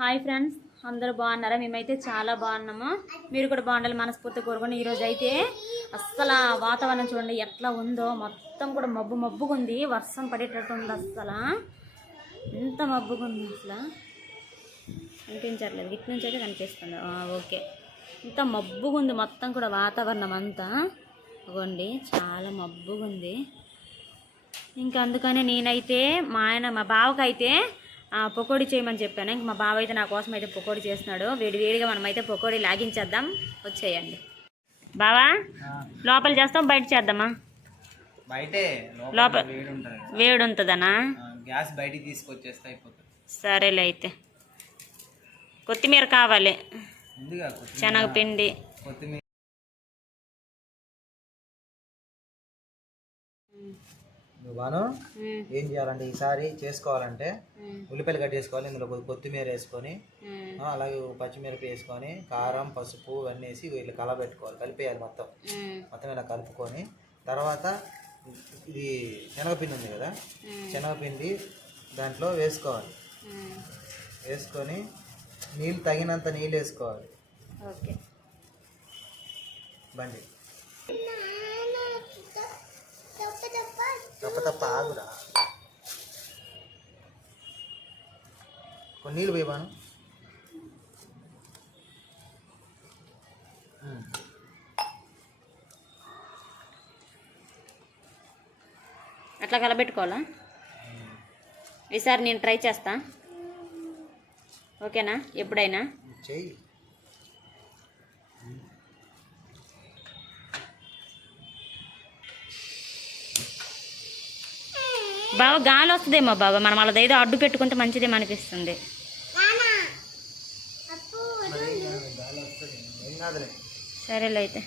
Hi friends అందరూ బాగున్నారా? మేమైతే చాలా బాగున్నాము. మీరు కూడా బాగుండాలి మనస్ఫూర్తి కోరుకుని ఈరోజు అయితే అస్సలు వాతావరణం చూడండి ఎట్లా ఉందో. మొత్తం కూడా మబ్బు మబ్బుగా ఉంది. వర్షం పడేటట్టు ఉంది అస్సలు. ఎంత మబ్బుగా ఉంది అసలు. కనిపించట్లేదు ఇటు నుంచి అయితే కనిపిస్తుంది. ఓకే. ఇంత మబ్బుగా ఉంది మొత్తం కూడా వాతావరణం అంతా. ఇగోండి చాలా మబ్బుగా ఉంది. ఇంకా అందుకనే నేనైతే మా ఆయన మా బావకైతే పకోడీ చేయమని చెప్పాను. ఇంక మా బావ అయితే నా కోసం అయితే పకోడీ చేస్తున్నాడు. వేడి వేడిగా మనం అయితే పకోడీ లాగించేద్దాం. వచ్చేయండి. బావా లోపల చేస్తాం బయట చేద్దామా? బయటే లోపల- వేడి ఉంటుందనా గ్యాస్ బయటికి తీసుకొచ్చేస్తే అయిపోతుంది. సరేలే అయితే. కొత్తిమీర కావాలి. శనగపిండి. కొత్తిమీర బాను ఏం చేయాలంటే ఈసారి చేసుకోవాలంటే ఉల్లిపాయలు కట్ చేసుకోవాలి ఇందులో కొత్తిమీర వేసుకొని అలాగే పచ్చిమిరప వేసుకొని కారం పసుపు ఇవన్నీ వేసి వీళ్ళు కలబెట్టుకోవాలి కలిపేయాలి మొత్తం. మొత్తం ఇలా కలుపుకొని తర్వాత ఇది శనగపిండి ఉంది కదా శనగపిండి దాంట్లో వేసుకోవాలి. వేసుకొని నీళ్ళు తగినంత నీళ్ళు వేసుకోవాలి. ఓకే. బండి. తప్ప తప్ప ఆగురా. కొన్ని నీళ్ళు పోయిబాను. అట్లా కలబెట్టుకోవాలా? ఈసారి నేను ట్రై చేస్తా. ఓకేనా? ఎప్పుడైనా? చెయ్యి. బాగా గాలి వస్తుందేమో బాబా. మనం వాళ్ళది ఏదో అడ్డు పెట్టుకుంటే మంచిదేమో అనిపిస్తుంది. సరేలే అయితే.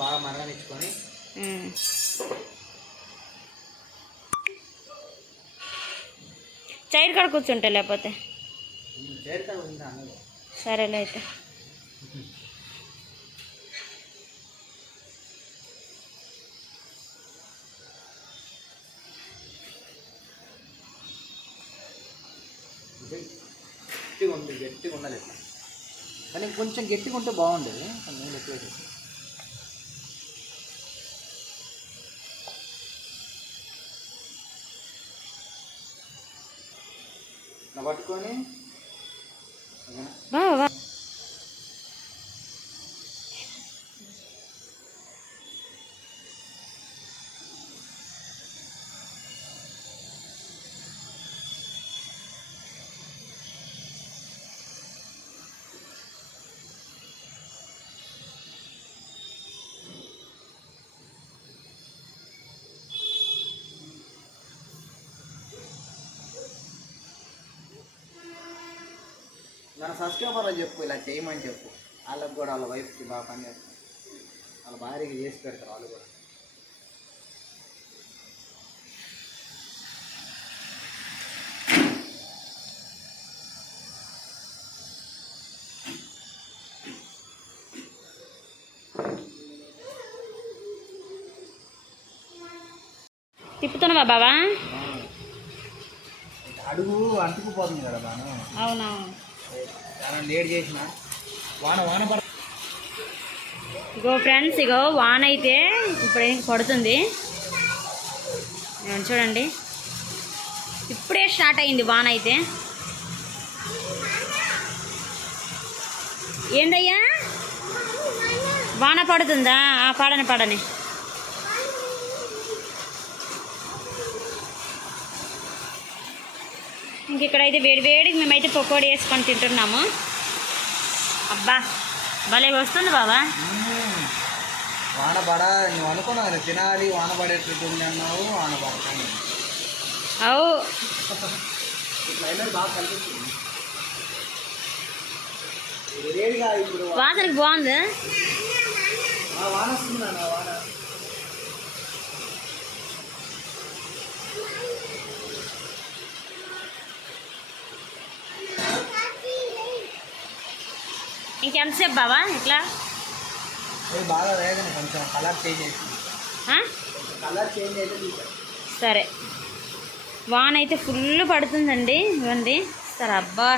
బాగా మరగనిచ్చుకొని చైర్ కాడ కూర్చుంటే లేకపోతే? సరేలే అయితే. గట్టిగా ఉంది గట్టిగా ఉండాలి. కానీ కొంచెం గట్టిగా ఉంటే బాగుండేది. కొంచెం నీళ్ళు ఎక్కువ పట్టుకొని సబ్స్క్రైబర్లో చెప్పు ఇలా చేయమని చెప్పు. వాళ్ళకి కూడా వాళ్ళ వైఫ్కి బాగా పని చేస్తారు వాళ్ళ భార్యకి చేసి పెడతారు వాళ్ళు కూడా. తిప్పుతున్నావా బావా? అడుగు అంటుకుపోతుంది కదా బాను. అవునవును. లేట్ చేసిన. వాన వాన పడ ఇగో ఫ్రెండ్స్ ఇగో వాన అయితే ఇప్పుడు పడుతుంది. చూడండి. ఇప్పుడే స్టార్ట్ అయింది వాన అయితే. ఏందయ్యా? వాన పడుతుందా? ఆ, పడని పడని. ఇంక ఇక్కడైతే వేడి వేడికి మేమైతే పకోడీ వేసుకొని తింటున్నాము. అబ్బా భలే వస్తుంది బాబా. వాన పడ నువ్వు అనుకున్నావు తినాలి వాన పడేటట్టుంది అన్నావు వాన పడతాను. అవు. వాసనకి బాగుంది? వాన వస్తుంది వాన. ఇంకెంతసేపు బావా ఇట్లా? అవి బాగా వేగని కొంచెం కలర్ చేంజ్ చేసి. ఆ? కొంచెం కలర్ చేంజ్ అయితే తీసాను సరే. వాన అయితే ఫుల్ పడుతుందండి ఇవ్వండి. సరే అబ్బా.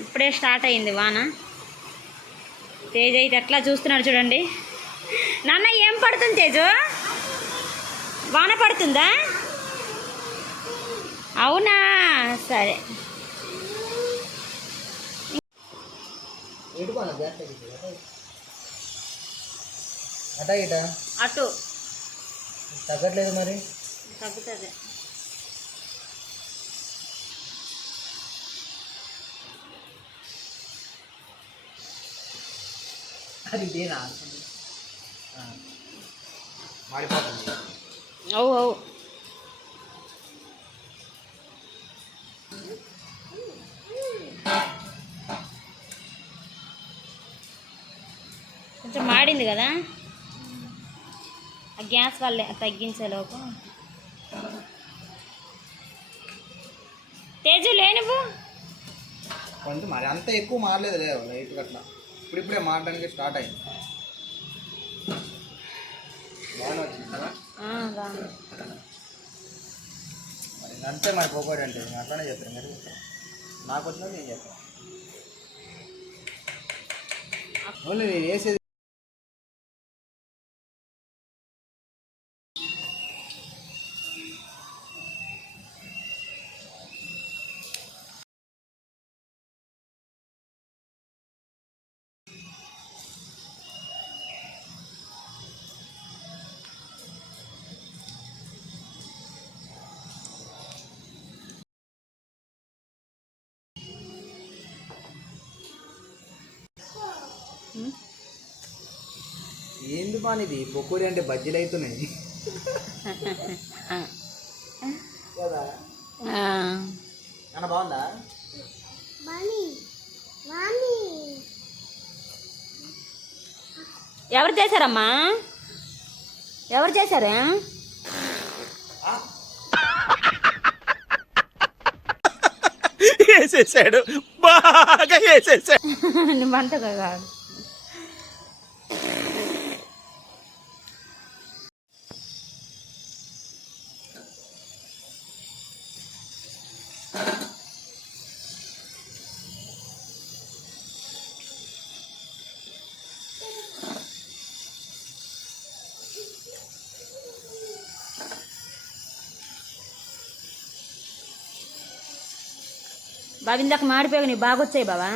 ఇప్పుడే స్టార్ట్ అయింది వాన. తేజ్ అయితే ఎట్లా చూస్తున్నాడు చూడండి. నాన్న ఏం పడుతుంది తేజు? వాన పడుతుందా? అవునా? సరే. పని గ్యాస్ అటా ఇటా? అటు. తగ్గట్లేదు మరి. తగ్గుతుంది. అది ఇదేనా? ఆ. మాడిపోతుంది. అవు అవు మాడింది కదా? ఆ గ్యాస్ వల్లే తగ్గించేలోపు తేజు లేనివ్వు కొంచెం మరి అంత ఎక్కువ మారలేదు లేదు లైట్ అట్లా ఇప్పుడిప్పుడే మారడానికి స్టార్ట్ అయింది. బాగానే వచ్చింది కదా? ఆ, బాగుంది. మరి అంతే మరి పోకోడు అంటే అట్లానే చెప్తాను మీరు నాకు వచ్చినా నేను చెప్తాను నేను వేసేది ఏంది బానిది. పొక్కూడి అంటే బజ్జీలు అవుతున్నాయి ఆ. కదా? ఆ. అన్న బాగుందా? ఎవరు చేశారమ్మా? ఎవరు చేశారా? వేసేసాడు. బాగా వేసేసాడు. నువ్వంత కదా. బాబు ఇందాక మాడిపోయావు నీకు బాగా వచ్చాయి బావా?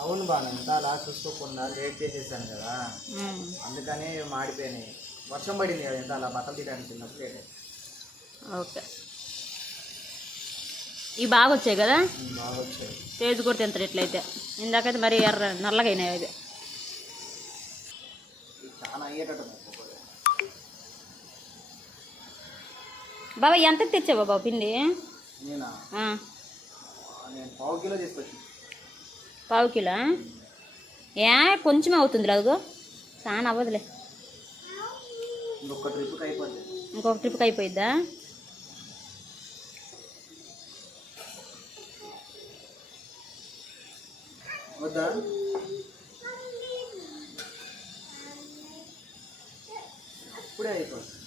అవును బాగా అలా చూసుకోకుండా లేట్ చేసేసాను కదా. అందుకని మాడిపోయినాయి. వర్షం పడింది కదా ఎంత అలా బట్టలు తీయడానికి చిన్నప్పుడు లేట్. ఓకే. ఇవి బాగా వచ్చాయి కదా? బాగా వచ్చాయి తేజ్ కూడా తింటారు ఇట్లయితే. ఇందాకైతే మరి ఎర్ర నల్లగా అయినాయి అవి. చాలా అయ్యేటట్టు ఉంది పొకోడి. బాబా ఎంత తెచ్చావా బాబు పిండి? పావు కిలో ఏ కొంచెం అవుతుంది అదిగో. చాలా అవ్వదులే. ఇంకొక ట్రిప్కి అయిపోయిద్దా? వద్దా? ఇప్పుడే అయిపోద్ది.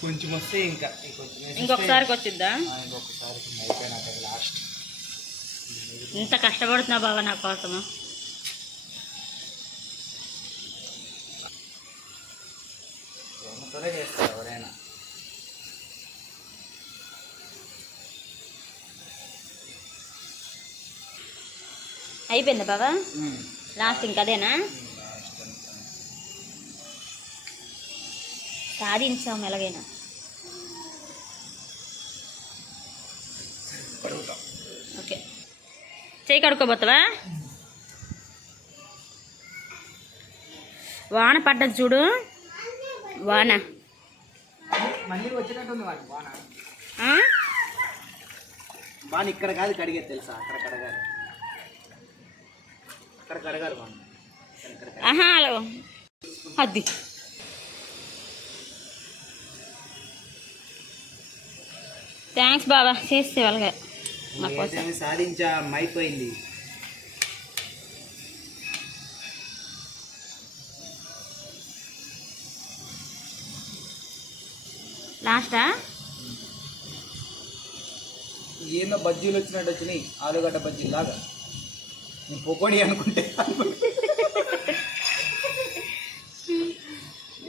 కొంచెం వస్తే ఇంకా ఇంకొకసారికి వచ్చిద్దా ఇంకొకసారి అయిపోయినాక లాస్ట్ ఇంత కష్టపడుతున్నా బాబా నా కోసము. ప్రేమతోనే చేస్తారు ఎవరైనా. అయిపోయిందా బాబా లాస్ట్ ఇంక సాధించాం ఎలాగైనా. ఓకే. చేయి కడుక్కోబోతావా? వాన పడ్డది చూడు. వాన? బాగా ఇక్కడ కాదు కడిగేది తెలుసా? అక్కడ కడగాలి. అక్కడ కడగాలి కడగాలి. ఆహా అలా. అది. థ్యాంక్స్ బాబా. చేస్తే వాళ్ళగా సాధించా అయిపోయింది లాస్టా ఏందో బజ్జీలు వచ్చినట్టు వచ్చినాయి. ఆలుగడ్డ బజ్జీలు లాగా. నేను పొకోడి అనుకుంటే.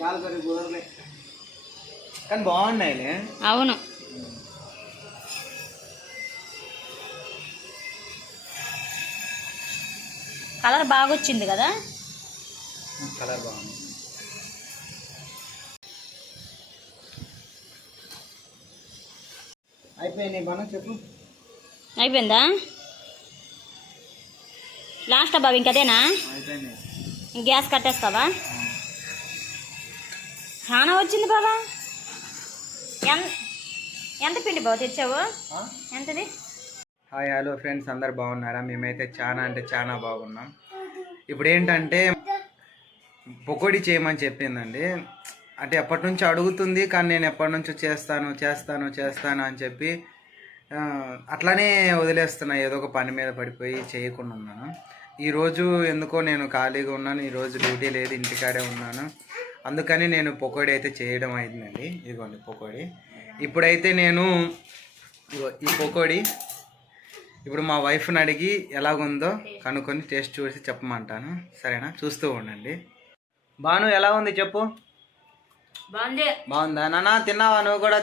ఆలుగడ్డ కుదరలే. కానీ బాగున్నాయిలే. అవును. కలర్ బాగా వచ్చింది కదా? కలర్ బాగుంది. అయిపోయింది మనం చెప్పు. అయిపోయిందా? లాస్టా బాబు ఇంకదేనా? గ్యాస్ కట్టేస్తావా? చాలా వచ్చింది బాబా. ఎంత ఎంత పిండి బాబు తెచ్చావు? ఎంతది? హాయ్ హలో ఫ్రెండ్స్ అందరు బాగున్నారా? మేమైతే చాలా అంటే చాలా బాగున్నాం. ఇప్పుడు ఏంటంటే పొకోడి చేయమని చెప్పిందండి. అంటే ఎప్పటి నుంచి అడుగుతుంది కానీ నేను ఎప్పటి నుంచో చేస్తాను చేస్తాను చేస్తాను అని చెప్పి అట్లానే వదిలేస్తున్నా. ఏదో ఒక పని మీద పడిపోయి చేయకుండా ఉన్నాను. ఈరోజు ఎందుకో నేను ఖాళీగా ఉన్నాను. ఈరోజు డ్యూటీ లేదు ఇంటికాడే ఉన్నాను. అందుకని నేను పొకోడి అయితే చేయడం అయిందండి. ఇదిగోండి పొకోడి. ఇప్పుడైతే నేను ఈ పొకోడి ఇప్పుడు మా వైఫ్ని అడిగి ఎలాగుందో కనుక్కొని టేస్ట్ చూసి చెప్పమంటాను. సరేనా? చూస్తూ ఉండండి. బాను ఎలా ఉంది చెప్పు. బాగుంది. నాన్న తిన్నావా నువ్వు కూడా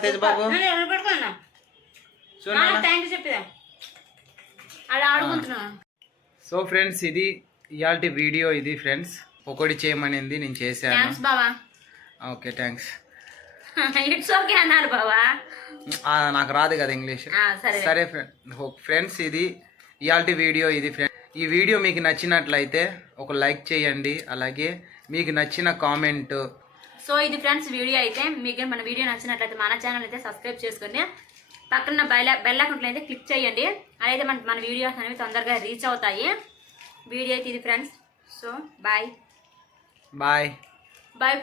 అలా ఆడుకుంటున్నా. సో ఫ్రెండ్స్ ఇది ఇయాల్టి వీడియో ఇది ఫ్రెండ్స్. ఒకటి చేయమనింది నేను చేశాను. ఓకే థ్యాంక్స్ ఇట్స్ ఓకే అన్నారు బావా. నాకు రాదు కదా ఇంగ్లీష్. సరే. సరే ఫ్రెండ్స్ ఇది ఇయాల్టి వీడియో ఇది ఫ్రెండ్ ఈ వీడియో మీకు నచ్చినట్లయితే ఒక లైక్ చేయండి అలాగే మీకు నచ్చిన కామెంట్. సో ఇది ఫ్రెండ్స్ వీడియో అయితే. మీకు మన వీడియో నచ్చినట్లయితే మన ఛానల్ అయితే సబ్స్క్రైబ్ చేసుకోండి పక్కన బెల్ బెల్ అకౌంట్లో అయితే క్లిక్ చేయండి. అదైతే మన మన వీడియోస్ అనేవి తొందరగా రీచ్ అవుతాయి. వీడియో అయితే ఇది friends. So bye. Bye. Bye.